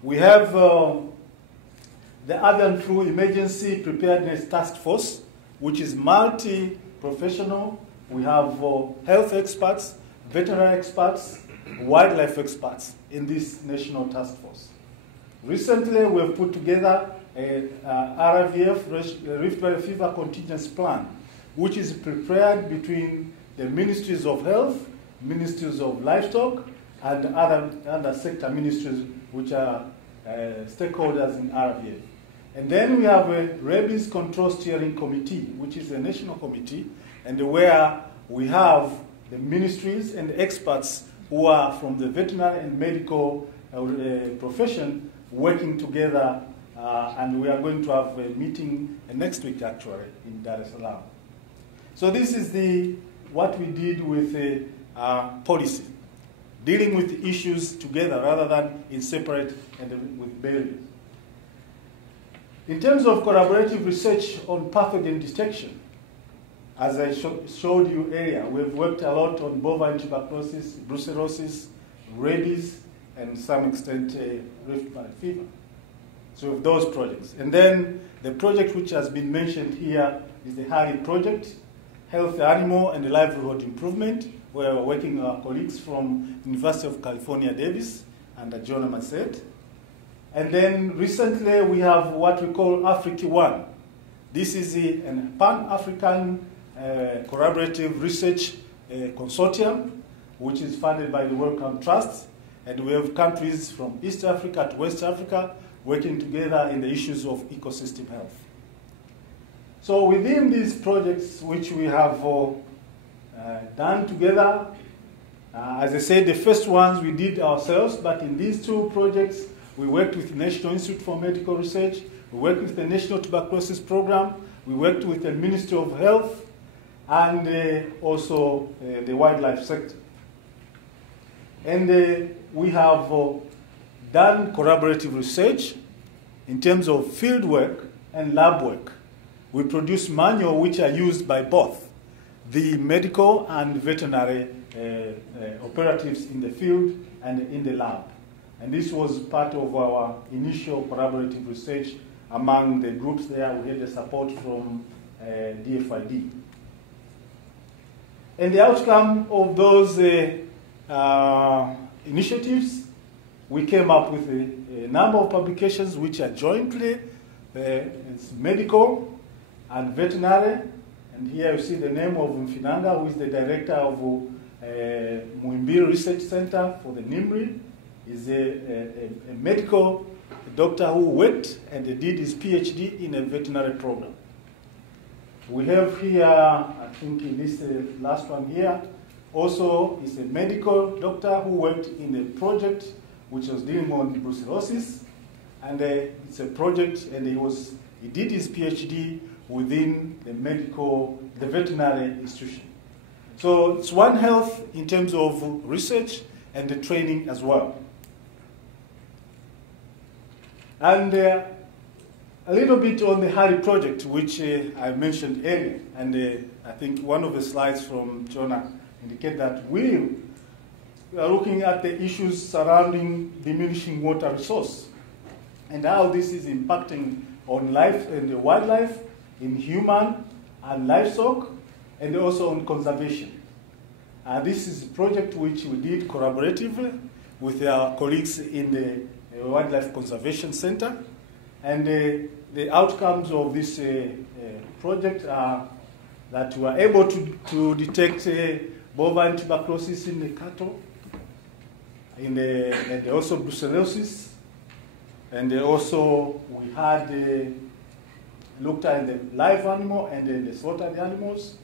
We have the Avian Flu Emergency Preparedness Task Force, which is multi-professional. We have health experts, veterinary experts, wildlife experts in this national task force. Recently, we have put together a RVF, Rift Valley Fever Contingency Plan, which is prepared between the Ministries of Health, Ministries of Livestock, and other sector ministries which are stakeholders in RVF. And then we have a Rabies Control Steering Committee, which is a national committee, and where we have the ministries and experts who are from the veterinary and medical profession working together, and we are going to have a meeting next week actually in Dar es Salaam. So this is what we did with policy, dealing with issues together rather than in separate and with barriers. In terms of collaborative research on pathogen detection, as I showed you earlier, we've worked a lot on bovine tuberculosis, brucellosis, rabies, and to some extent Rift Valley fever. So those projects. And then the project which has been mentioned here is the HARI project, Health Animal and Livelihood Improvement, where we're working with our colleagues from University of California, Davis, under Jonah Massett. And then recently we have what we call Africa One. This is a Pan-African collaborative research consortium, which is funded by the Wellcome Trust. And we have countries from East Africa to West Africa working together in the issues of ecosystem health. So within these projects which we have done together, as I said, the first ones we did ourselves, but in these two projects, we worked with the National Institute for Medical Research, we worked with the National Tuberculosis Program, we worked with the Ministry of Health, and also the wildlife sector. And we have done collaborative research in terms of field work and lab work. We produce manuals which are used by both the medical and veterinary operatives in the field and in the lab. And this was part of our initial collaborative research among the groups there. We had the support from DFID. And the outcome of those initiatives, we came up with a number of publications which are jointly it's medical and veterinary. And here you see the name of Mfinanga, who is the director of Muhimbili Research Center for the NIMRI. He's a medical doctor who worked and did his PhD in a veterinary program. We have here, I think in this last one here, also is a medical doctor who worked in a project which was dealing on brucellosis, and it's a project, and he did his PhD within the veterinary institution. So it's One Health in terms of research and the training as well. And a little bit on the HARI project, which I mentioned earlier, and I think one of the slides from Jonah indicate that we are looking at the issues surrounding diminishing water resource and how this is impacting on life and the wildlife, in human and livestock, and also on conservation. This is a project which we did collaboratively with our colleagues in the Wildlife Conservation Center. And the outcomes of this project are that we are able to detect bovine tuberculosis in the cattle, and also brucellosis, and also we had looked at the live animal and the slaughtered animals.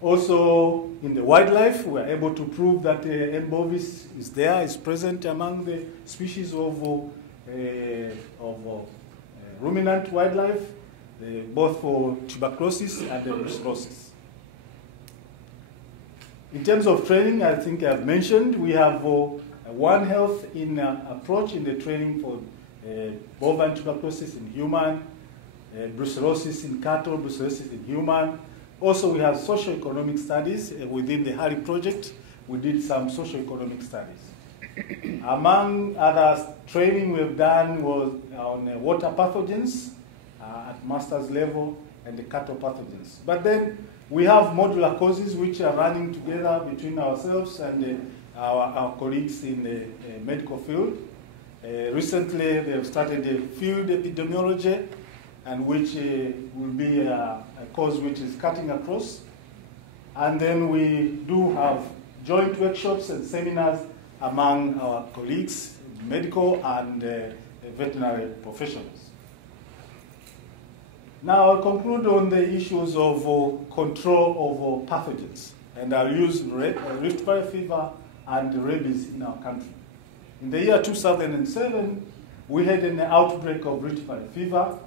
Also, in the wildlife, we are able to prove that M. bovis is present among the species of ruminant wildlife, both for tuberculosis and brucellosis. In terms of training, I think I've mentioned, we have One Health approach in the training for bovine tuberculosis in human, brucellosis in cattle, brucellosis in human. Also, we have socio-economic studies within the HARI project. We did some socio-economic studies. Among other training we've done was on water pathogens at master's level and the cattle pathogens. But then we have modular courses which are running together between ourselves and our colleagues in the medical field. Recently, they've started a field epidemiology, and which will be a course which is cutting across. And then we do have joint workshops and seminars among our colleagues, medical and veterinary professionals. Now I'll conclude on the issues of control of pathogens, and I'll use Rift Valley fever and rabies in our country. In the year 2007, we had an outbreak of Rift Valley fever,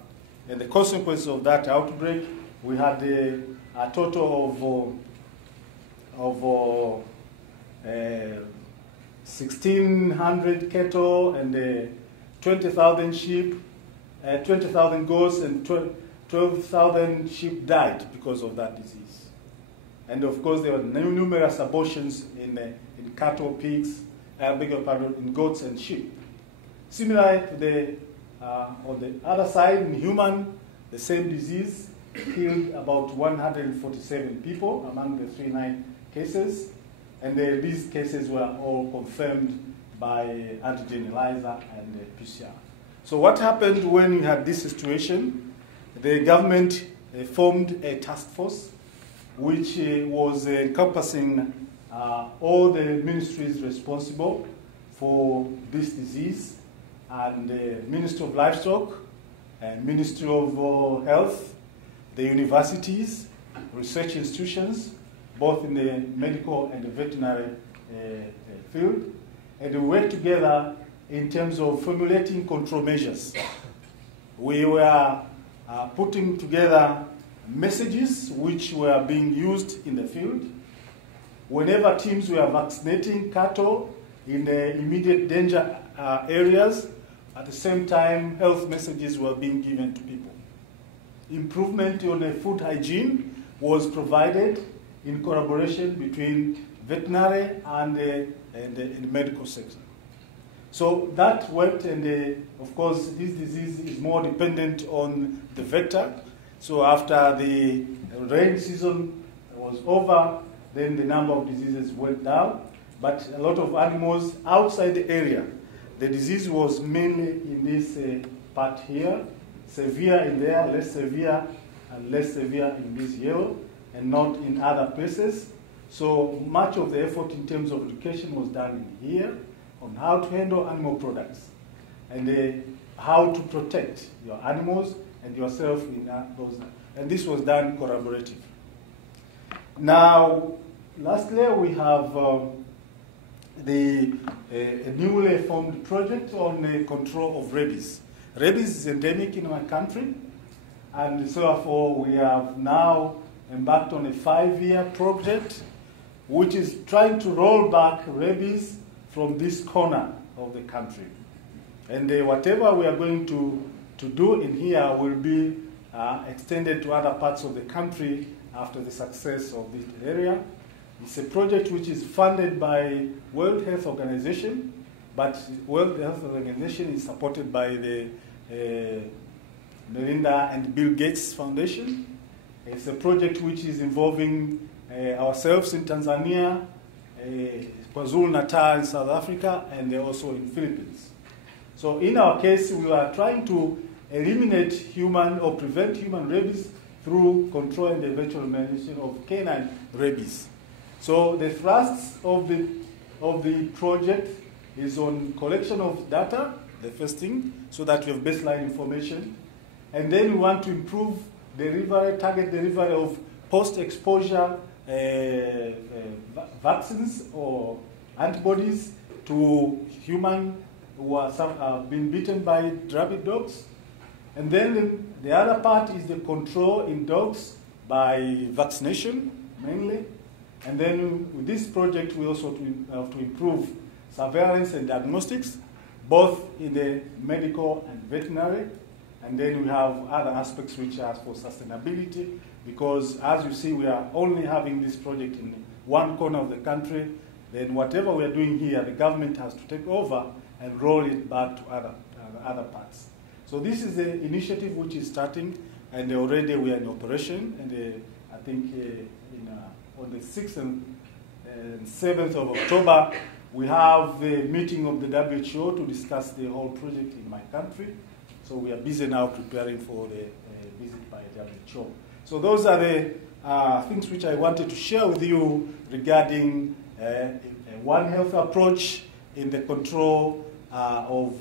and the consequence of that outbreak, we had a total of 1,600 cattle and 20,000 sheep, 20,000 goats, and 12,000 sheep died because of that disease. And of course, there were numerous abortions in cattle, pigs, in goats and sheep. Similar to on the other side, in human, the same disease killed about 147 people among the 39 cases. And these cases were all confirmed by antigen ELISA and PCR. So what happened when we had this situation? The government formed a task force which was encompassing all the ministries responsible for this disease, and the Ministry of Livestock, Ministry of Health, the universities, research institutions, both in the medical and the veterinary field. And we worked together in terms of formulating control measures. We were putting together messages which were being used in the field. Whenever teams were vaccinating cattle in the immediate danger areas, at the same time, health messages were being given to people. Improvement on the food hygiene was provided in collaboration between veterinary and the medical sector. So that worked, and of course, this disease is more dependent on the vector. So after the rain season was over, then the number of diseases went down. But a lot of animals outside the area, the disease was mainly in this part here, severe in there, less severe, and less severe in this yellow, and not in other places. So much of the effort in terms of education was done in here on how to handle animal products and how to protect your animals and yourself in those. And this was done collaboratively. Now, lastly, we have a newly formed project on the control of rabies. Rabies is endemic in our country, and so therefore we have now embarked on a 5-year project which is trying to roll back rabies from this corner of the country. And whatever we are going to do in here will be extended to other parts of the country after the success of this area. It's a project which is funded by World Health Organization, but World Health Organization is supported by the Melinda and Bill Gates Foundation. It's a project which is involving ourselves in Tanzania, KwaZulu-Natal in South Africa, and also in Philippines. So in our case, we are trying to eliminate human or prevent human rabies through control and eventual elimination of canine rabies. So the thrust of the project is on collection of data, the first thing, so that we have baseline information. And then we want to improve delivery, target delivery of post-exposure vaccines or antibodies to human who have been bitten by rabid dogs. And then the other part is the control in dogs by vaccination, mainly. And then with this project, we also have to improve surveillance and diagnostics, both in the medical and veterinary. And then we have other aspects which are for sustainability, because as you see, we are only having this project in one corner of the country, then whatever we are doing here, the government has to take over and roll it back to other parts. So this is the initiative which is starting, and already we are in operation. And I think on the 6th and 7th of October, we have the meeting of the WHO to discuss the whole project in my country. So we are busy now preparing for the visit by WHO. So those are the things which I wanted to share with you regarding a One Health approach in the control of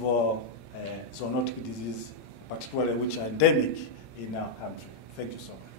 zoonotic disease, particularly which are endemic in our country. Thank you so much.